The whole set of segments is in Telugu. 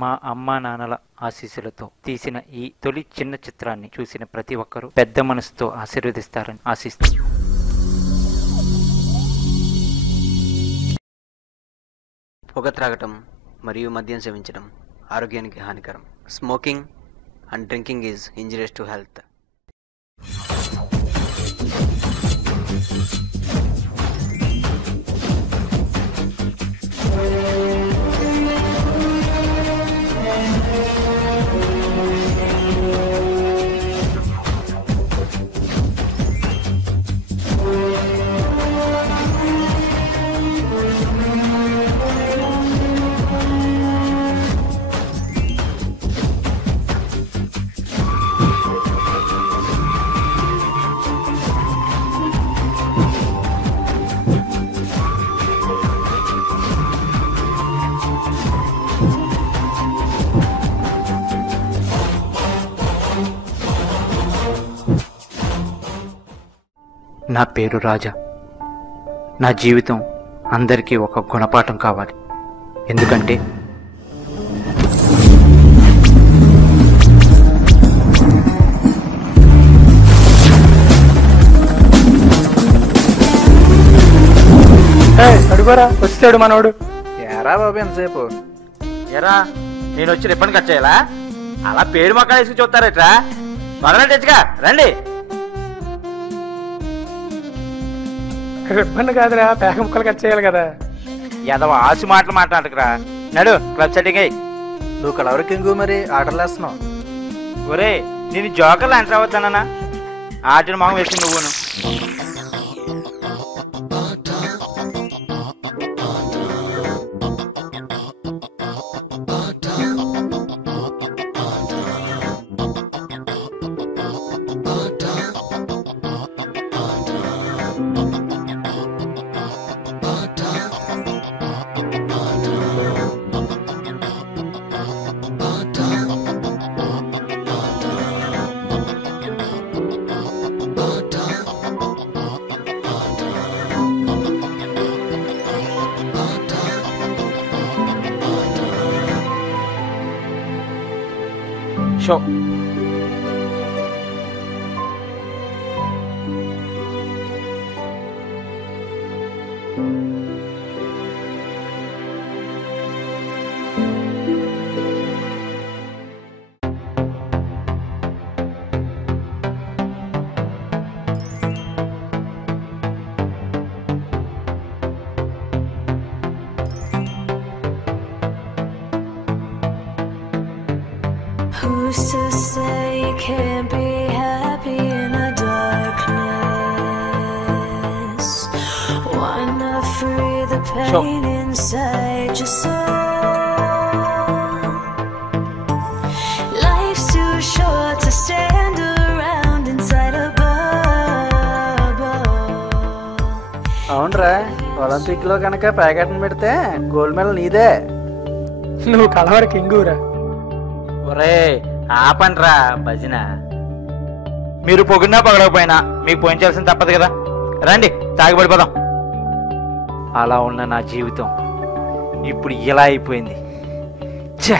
మా అమ్మా నాన్నల ఆశీస్సులతో తీసిన ఈ తొలి చిన్న చిత్రాన్ని చూసిన ప్రతి ఒక్కరూ పెద్ద మనసుతో ఆశీర్వదిస్తారని ఆశిస్తూ పొగ త్రాగటం మరియు మద్యం సేవించడం ఆరోగ్యానికి హానికరం. Smoking and drinking is injurious to health. నా పేరు రాజా. నా జీవితం అందరికీ ఒక గుణపాఠం కావాలి. ఎందుకంటే అడుగురా వచ్చాడు మనోడు. ఎరా బాబు ఎంతసేపు? ఎరా నేను వచ్చి రిబ్బన్ కట్ చేయాలా? అలా పేరు మొక్కలు వేసుకు చూస్తారట్రా. త్వరగా తెచ్చుగా రండి. రిబ్బన్ కాదురా, పేక ముక్కలు కట్ చేయాలి కదా. ఎదవ ఆసు మాటలు మాట్లాడకురా. నడు క్లబ్ సెట్టింగ్ అయ్యి. నువ్వు కలవర కింగు మరి ఆర్డర్లు వేస్తున్నావు. ఒరే నేను జోకర్లు ఎంటర్ అవుతానన్నా. ఆటను మొహం వేసి నువ్వును. So Who's to say you can't be happy in the darkness? Wanna free the pain inside your soul? Life's too short to stand around inside a bubble. అవునరా, ఒలింపిక్ లో కనుక ప్యాకెట్ని పెడితే గోల్డ్ మెడల్ నీదే. నువ్వు కలవర కింగురా. ఒరే ఆపండ్రా భజన. మీరు పొగిడినా పొగడకపోయినా మీకు పోయించాల్సింది తప్పదు కదా. రండి తాగిపడిపోదాం. అలా ఉన్న నా జీవితం ఇప్పుడు ఇలా అయిపోయింది. ఛే!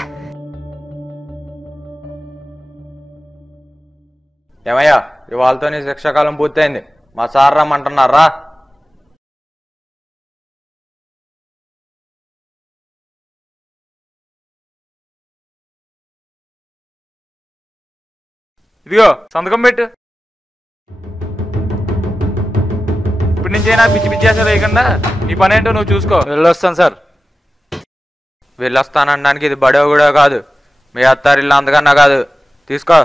ఏమయ్యా, ఇవాళతో నీ శిక్షాకాలం పూర్తయింది. మా సార్ రమ్మంటున్నారా? ఇదిగో సంతకం పెట్టు. ఇప్పటి నుంచైనా పిచ్చి పిచ్చి చేసే లేకుండా నీ పని ఏంటో నువ్వు చూసుకో. వెళ్ళొస్తాను సార్. వెళ్ళొస్తానడానికి ఇది బడో కూడా కాదు, మీ అత్తారిల్లు అంతకన్నా కాదు. తీసుకో.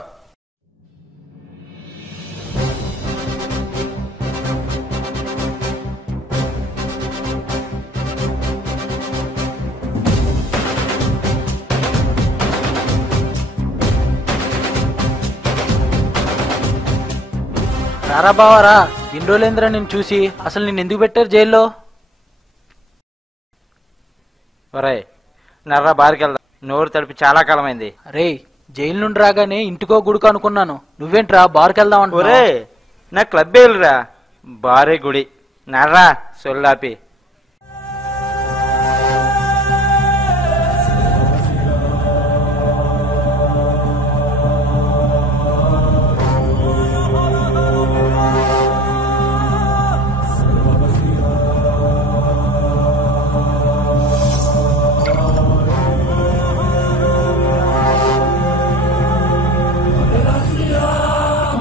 రారా బావారా, ఎన్ని రోజులైందిరా నేను చూసి. అసలు నేను ఎందుకు పెట్టారు జైల్లో? ఒరే నర్రా బారికి వెళ్దాం. నోరు తడిపి చాలా కాలమైంది. అరే జైలు నుండి రాగానే ఇంటికో గుడికో అనుకున్నాను. నువ్వేంట్రా బార్కి వెళ్దాం అంటే? ఒరే నా క్లబ్ వెళ్ళురా. బారే గుడి. నర్రా సొల్లాపి.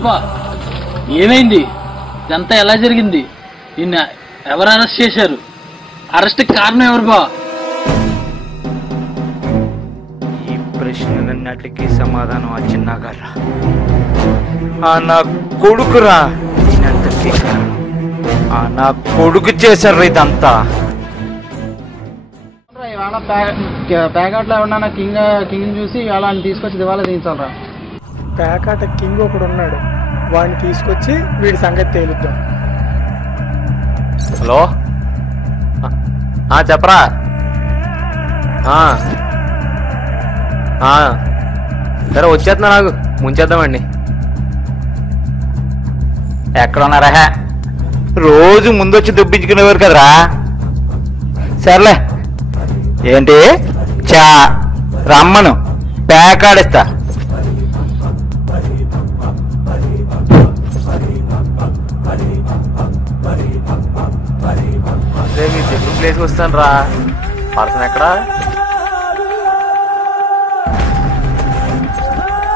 బా ఏమైంది? ఇదంతా ఎలా జరిగింది? నిన్న ఎవరు అరెస్ట్ చేశారు? అరెస్ట్ కారణం ఎవరు బా? ఈ ప్రశ్నలన్నిటికీ సమాధానం ఆ చిన్నగారా, ఆ నా కొడుకురా. దీనంతటికీ కారణం ఆ నా కొడుకు చేశారు ఇదంతా. ఇవాళ ప్యాకెట్లో ఎవరన్నా కింగ్ చూసి ఇవాళ ఆయన తీసుకొచ్చి దివాలా తీయించాలరా. పేకాట కింగ్ ఒకడు ఉన్నాడు, వాడిని తీసుకొచ్చి వీడి సంగతి తేలుద్దాం. హలో, చెప్పరా. సరే వచ్చేస్తున్నా, నాకు ముంచేద్దామండి. ఎక్కడ ఉన్నారా? రోజు ముందొచ్చి దుబ్బించుకునేవారు కదరా. సర్లే, ఏంటి చా రమ్మను, ప్యాకాడిస్తా. మీ చెప్పిన ప్లేస్కి వస్తాను రా. పర్సన్ ఎక్కడా?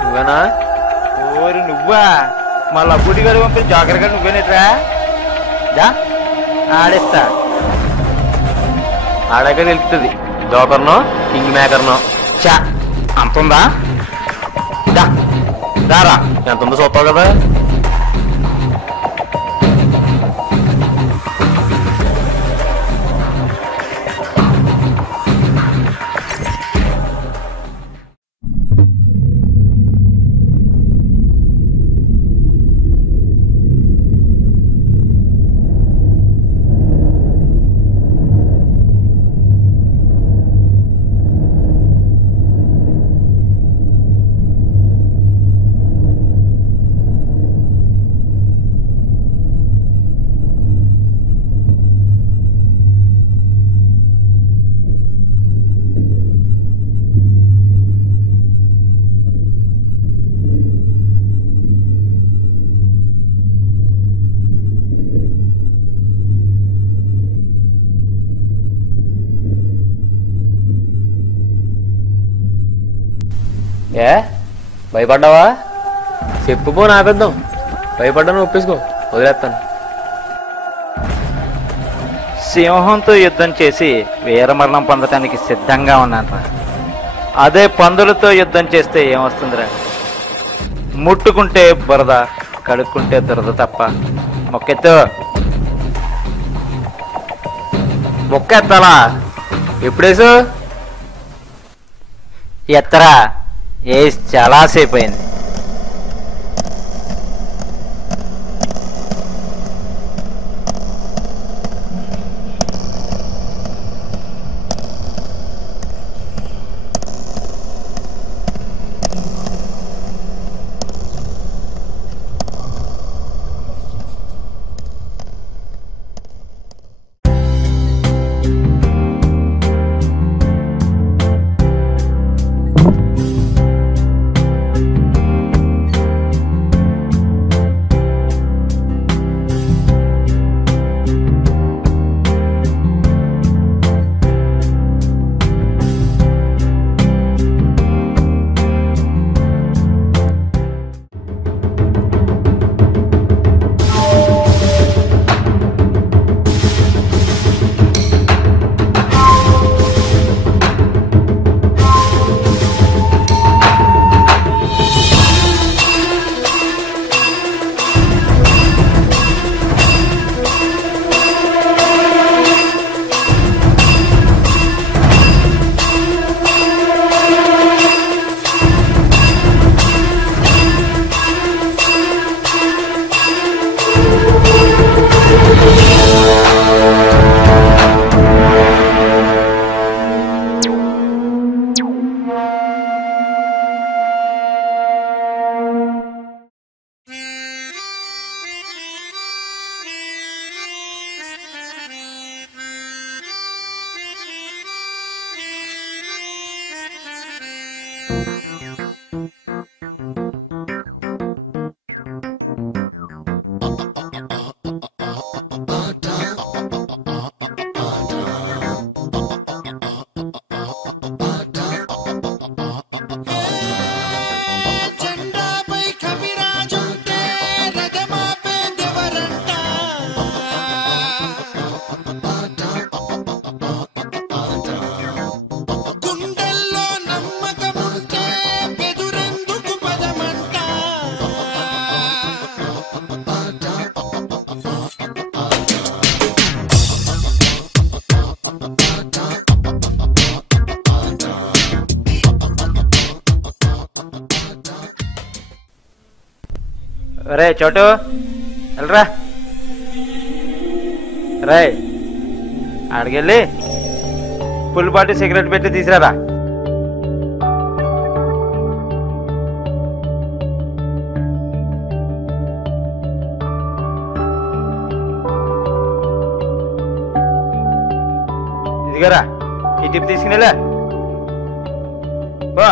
నువ్వేనా? ఓరి నువ్వా? మళ్ళీ అబ్బుడి గారు పంపిన జాగ్రత్తగా నువ్వేనేట్రా? ఆడిస్తా. ఆడాక తెలుస్తుంది జోకర్నో కింగ్ మేకర్నో. చా అంతుందా? దారా ఎంత ఉందో చూస్తావు కదా. భయపడ్డావా? చెప్పుకో, నాపేద్దాం. భయపడ్డాను, ఒప్పేసుకో, వదిలేస్తాను. సింహంతో యుద్ధం చేసి వీరమరణం పొందటానికి సిద్ధంగా ఉన్నాను. అదే పందులతో యుద్ధం చేస్తే ఏమొస్తుందిరా? ముట్టుకుంటే బురద, కడుక్కుంటే దురద తప్ప. మొక్కెత్తు. మొక్కెత్తాలా? ఎప్పుడేసు? ఎత్తరా, ఏసి చాలాసేపు అయింది. రే చోటు వెళ్ళరా రే ఆడికెళ్ళి పుల్లిపాటి సిగరెట్ పెట్టి తీసుకురారా. ఇదిగోరా ఈ టిప్ తీసుకునేలే బా.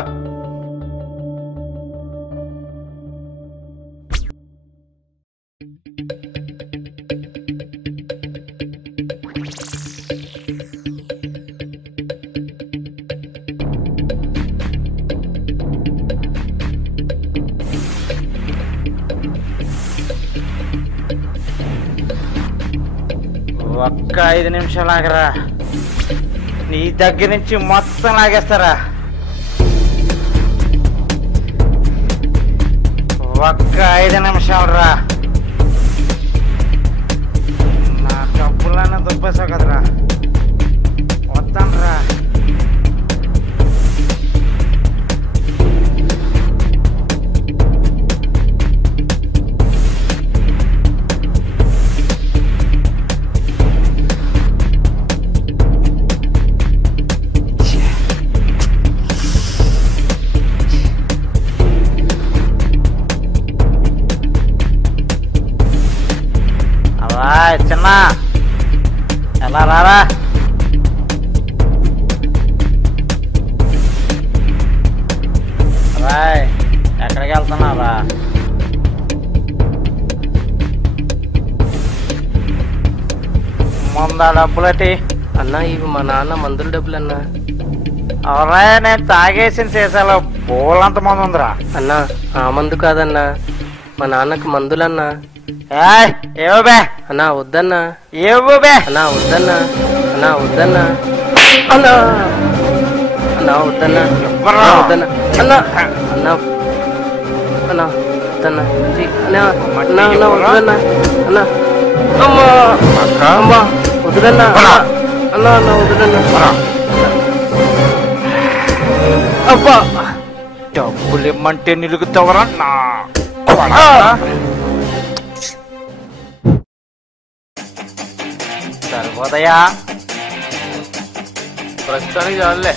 ఒక్క 5 నిమిషాలు ఆగరా, నీ దగ్గర నుంచి మొత్తం లాగేస్తారా. ఒక్క 5 నిమిషాలు రా, నా డబ్బులన్నా దుబ్బేసావు కదరా. వస్తాను రా. చిన్న ఎలా రారా. రాయ్ ఎక్కడికి వెళ్తున్నారా? ముందా డబ్బులటి అన్నా ఇవి మా నాన్న మందుల డబ్బులు అన్నా. అవరా నేను తాగేసిన సీసాలో బోలంత మంది ఉందిరా. అన్నా ఆ మందు కాదన్నా, మా నాన్నకు మందులన్నా. ఏవో బే అన్నా వద్దన్నా. ఏవో బే అన్నా వద్దన్నా. అన్నా వద్దన్నా. అన్నా అన్నా వద్దన్నా. వద్దన్నా అన్నా. అన్నా అన్నా వద్దన్నా. అన్నా అన్నా అన్నా వద్దన్నా. అన్నా అమ్మా అమ్మా వద్దన్నా. అన్నా అన్నా వద్దన్నా. అబ్బా డబ్బులు ఇమ్మంటే నిలుగుతావరా నా. సరిపోదయా ప్రస్తుతానికి చాలులే.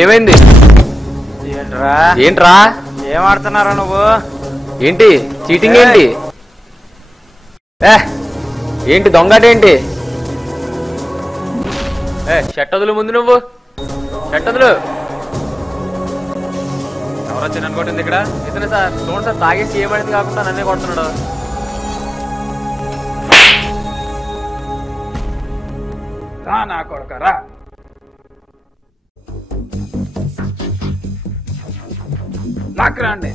ఏమైంది? ఏంట్రా ఏంట్రా ఏం ఆడుతున్నారా నువ్వు? ఏంటి చీటింగ్ ఏంటి? ఏంటి దొంగటేంటి? షర్ట్ వదులు ముందు, నువ్వు షర్ట్ వదులు. ఎవరో చిన్న కొట్టింది ఇక్కడ? ఇతనే సార్. చూడండి సార్, తాగేసి ఏమైంది కాకుండా నన్నే కొడుతున్నాడు. నా కొడుకరా లాక్రాండి.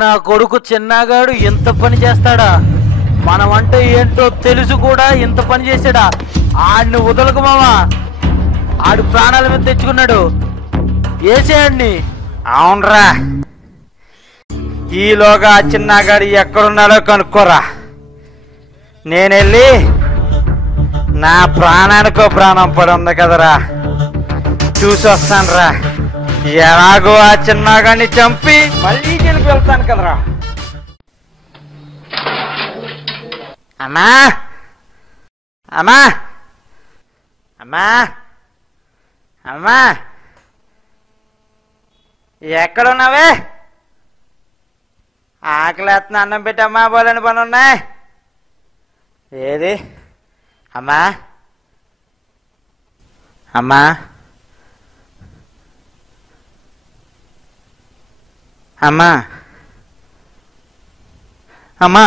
నా కొడుకు చిన్నగాడు ఎంత పని చేస్తాడా? మనమంటే ఏంటో తెలుసు కూడా ఇంత పని చేశాడా? ఆడిని వదలకు మావా, ఆడు ప్రాణాల మీద తెచ్చుకున్నాడు. వేసేయండి. అవునరా, ఈలోగా ఆ చిన్నగాడు ఎక్కడున్నాడో కనుక్కోరా. నేనెళ్ళి నా ప్రాణానికో ప్రాణం పడి ఉంది కదరా, చూసి వస్తాను రా. ఎలాగో ఆ చిన్నగాడిని చంపి మళ్ళీ జైలుకి వెళ్తాను కదరా. అమ్మా అమ్మా అమ్మా అమ్మా ఎక్కడున్నావే? ఆకలేస్తున్నా, అన్నం పెట్టమ్మా, బోలని పని ఉన్నాయి. ఏది అమ్మా? అమ్మా అమ్మా అమ్మా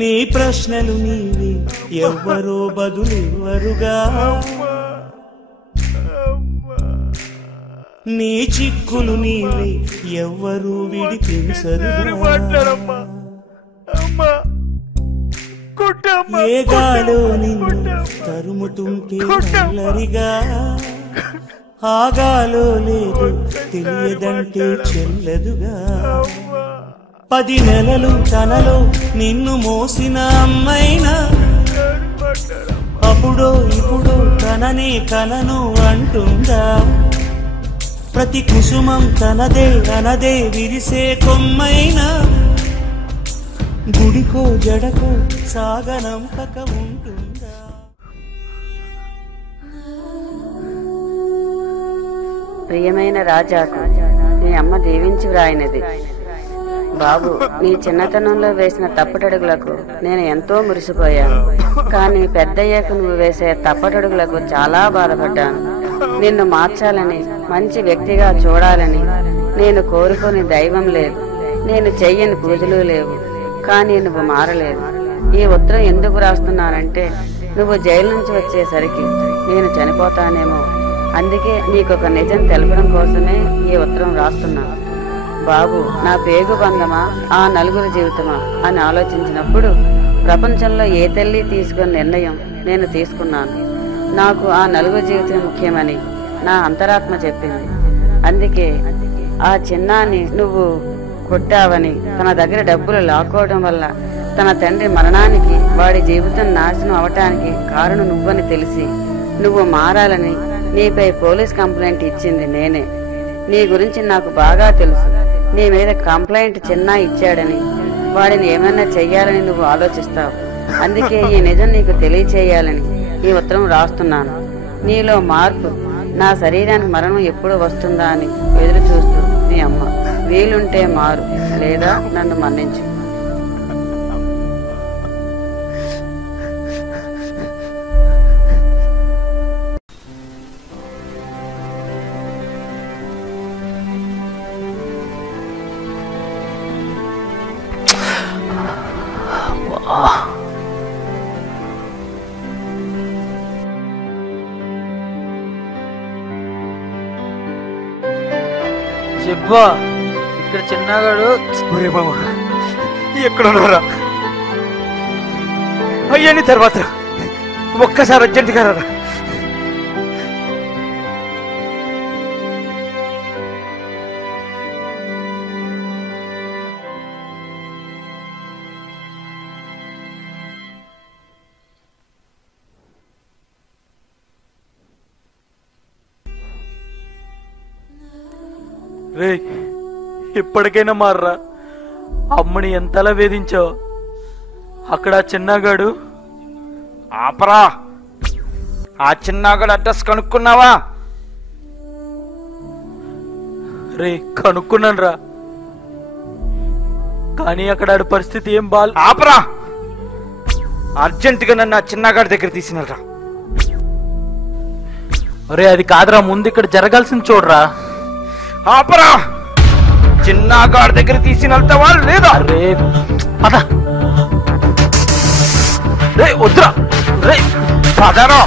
నీ ప్రశ్నలు నీవి, ఎవ్వరో బదులెవ్వరుగా. నీ చిక్కులు నీవి, ఎవ్వరూ విడిపించరుగా. ఏ గాలో నిన్ను తరుముతుంటే అల్లరిగా, ఆగాలో లేదు తెలియదంటే చెల్లదుగా. 10 నెలలు తనలో నిన్ను మోసిన అమ్మైనా, అప్పుడో ఇప్పుడు తననే కనను అంటుందా. ప్రతి కుసుమం తనదే అనదే విరిసే కొమ్మైనా, గుడికో జడకో సాగనంపక ఉంటుందా. ప్రియమైన రాజాకు నీ అమ్మ దీవించి వ్రాయినది. బాబు, నీ చిన్నతనంలో వేసిన తప్పటడుగులకు నేను ఎంతో మురిసిపోయాను. కానీ పెద్దయ్యాక నువ్వు వేసే తప్పటడుగులకు చాలా బాధపడ్డాను. నిన్ను మార్చాలని, మంచి వ్యక్తిగా చూడాలని నేను కోరుకొని దైవం లేదు, నేను చెయ్యని పూజలు లేవు. కానీ నువ్వు మారలేదు. ఈ ఉత్తరం ఎందుకు రాస్తున్నానంటే, నువ్వు జైలు నుంచి వచ్చేసరికి నేను చనిపోతానేమో. అందుకే నీకొక నిజం తెలపడం కోసమే ఈ ఉత్తరం రాస్తున్నాను. బాబు, నా పేగు బంధమా, ఆ నలుగురి జీవితమా అని ఆలోచించినప్పుడు ప్రపంచంలో ఏ తల్లి తీసుకున్న నిర్ణయం నేను తీసుకున్నాను. నాకు ఆ నలుగురి జీవితం ముఖ్యమని నా అంతరాత్మ చెప్పింది. అందుకే ఆ చిన్నాన్ని నువ్వు కొట్టావని, తన దగ్గర డబ్బులు లాక్కోవడం వల్ల తన తండ్రి మరణానికి, వాడి జీవితం నాశనం అవటానికి కారణం నువ్వని తెలిసి నువ్వు మారాలని నీపై పోలీస్ కంప్లైంట్ ఇచ్చింది నేనే. నీ గురించి నాకు బాగా తెలుసు. నీ మీద కంప్లైంట్ చిన్న ఇచ్చాడని, వాడిని ఏమైనా చెయ్యాలని నువ్వు ఆలోచిస్తావు. అందుకే ఈ నిజం నీకు తెలియచేయాలని ఈ ఉత్తరం రాస్తున్నాను. నీలో మార్పు, నా శరీరానికి మరణం ఎప్పుడు వస్తుందా అని ఎదురు చూస్తూ నీ అమ్మ. వీలుంటే మారు, లేదా నన్ను మన్నించు. చెప్పా, ఇక్కడ చిన్నగాడు. ఒరే బాబా, ఎక్కడున్నారా? అయ్యని తర్వాత ఒక్కసారి అర్జెంటుగా రా. రే, ఇప్పటికైనా మార్రా. అమ్మని ఎంతలా వేధించావు. అక్కడ చిన్నగాడు. ఆపరా, ఆ చిన్నగాడు అడ్రస్ కనుక్కున్నావా? రే, కనుక్కున్నాను రా. కానీ అక్కడ ఆడి పరిస్థితి ఏం బాల్. ఆపరా, అర్జెంటుగా నన్ను ఆ చిన్నగాడి దగ్గర తీసుకురా. అరే, అది కాదురా, ముందు ఇక్కడ జరగాల్సింది చూడరా. ఆపరా, చిన్నగాడి దగ్గర తీసుకెళ్తావా లేదా? రే పద. రే వద్దురా. రే పదరా.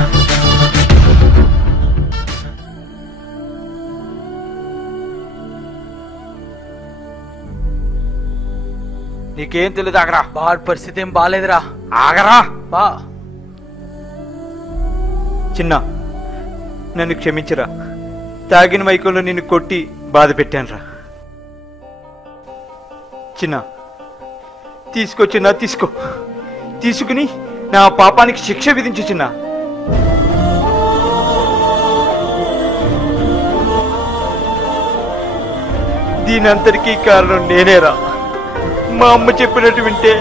నీకేం తెలియదు, ఆగరా. వాడి పరిస్థితి ఏం బాగాలేదురా. ఆగరా బా. చిన్న, నన్ను క్షమించరా. తాగిన మైకంలో నిన్ను కొట్టి బాధ పెట్టానురా. చిన్న, తీసుకో చిన్న, తీసుకుని నా పాపానికి శిక్ష విధించు చిన్న. దీనంతటికీ కారణం నేనేరా. మా అమ్మ చెప్పినట్టు వింటే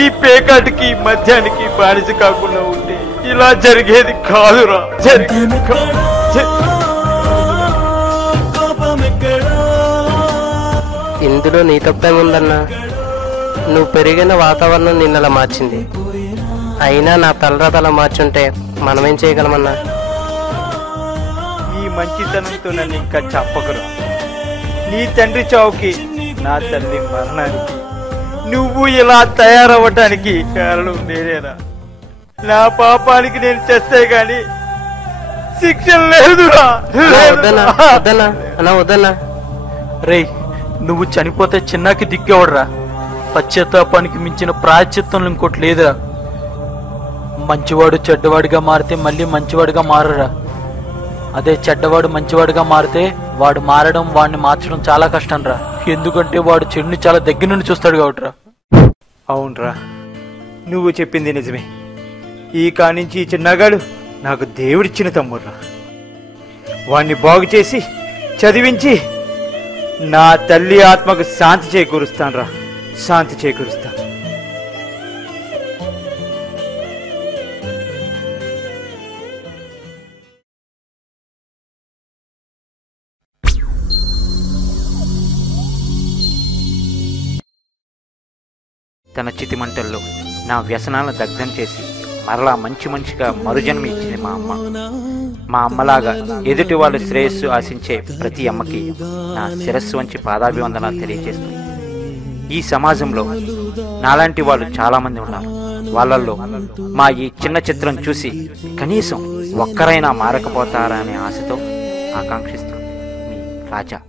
ఈ పేకాటికి మద్యానికి బానిస కాకుండా ఉంటే ఇలా జరిగేది కాదురా. ఇందులో నీ తప్పేముందన్నా? నువ్వు పెరిగిన వాతావరణం నిన్నలా మార్చింది. అయినా నా తలరాతల మార్చుంటే మనమేం చేయగలమన్నా? ఈ మంచితనంతో నన్ను ఇంకా చంపకరు. నీ తండ్రి చావుకి, నా తల్లి మరణానికి, నువ్వు ఇలా తయారవ్వటానికి కారణం నేనేరా. నా పాపానికి నేను చేస్తే గాని శిక్ష లేదురా. వద్దన్నా. రేయ్, నువ్వు చనిపోతే చిన్నాకి దిక్కేవడరా. పశ్చాత్తాపానికి మించిన ప్రాయశ్చిత్తం ఇంకోటి లేదురా. మంచివాడు చెడ్డవాడిగా మారితే మళ్ళీ మంచివాడిగా మారరా. అదే చెడ్డవాడు మంచివాడిగా మారితే వాడు మారడం, వాడిని మార్చడం చాలా కష్టం రా. ఎందుకంటే వాడు చెడుని చాలా దగ్గర నుండి చూస్తాడు కాబట్టిరా. అవునరా, నువ్వు చెప్పింది నిజమే. ఈ కానించి ఈ చిన్నగాడు నాకు దేవుడిచ్చిన తమ్ముడురా. వాణ్ణి బాగు చేసి చదివించి నా తల్లి ఆత్మకు శాంతి చేకూరుస్తానురా. శాంతి చేకూరుస్తాను. తన చితిమంటల్లో నా వ్యసనాలను దగ్ధం చేసి మరలా మంచి మనిషిగా మరుజన్మ ఇచ్చింది మా అమ్మ. మా అమ్మలాగా ఎదుటి వాళ్ళ శ్రేయస్సు ఆశించే ప్రతి అమ్మకి నా శిరస్సు వంచి పాదాభివందనాలు తెలియజేస్తుంది. ఈ సమాజంలో నాలాంటి వాళ్ళు చాలామంది ఉన్నారు. వాళ్ళల్లో మా ఈ చిన్న చిత్రం చూసి కనీసం ఒక్కరైనా మారకపోతారా అనే ఆశతో ఆకాంక్షిస్తుంది మీ రాజా.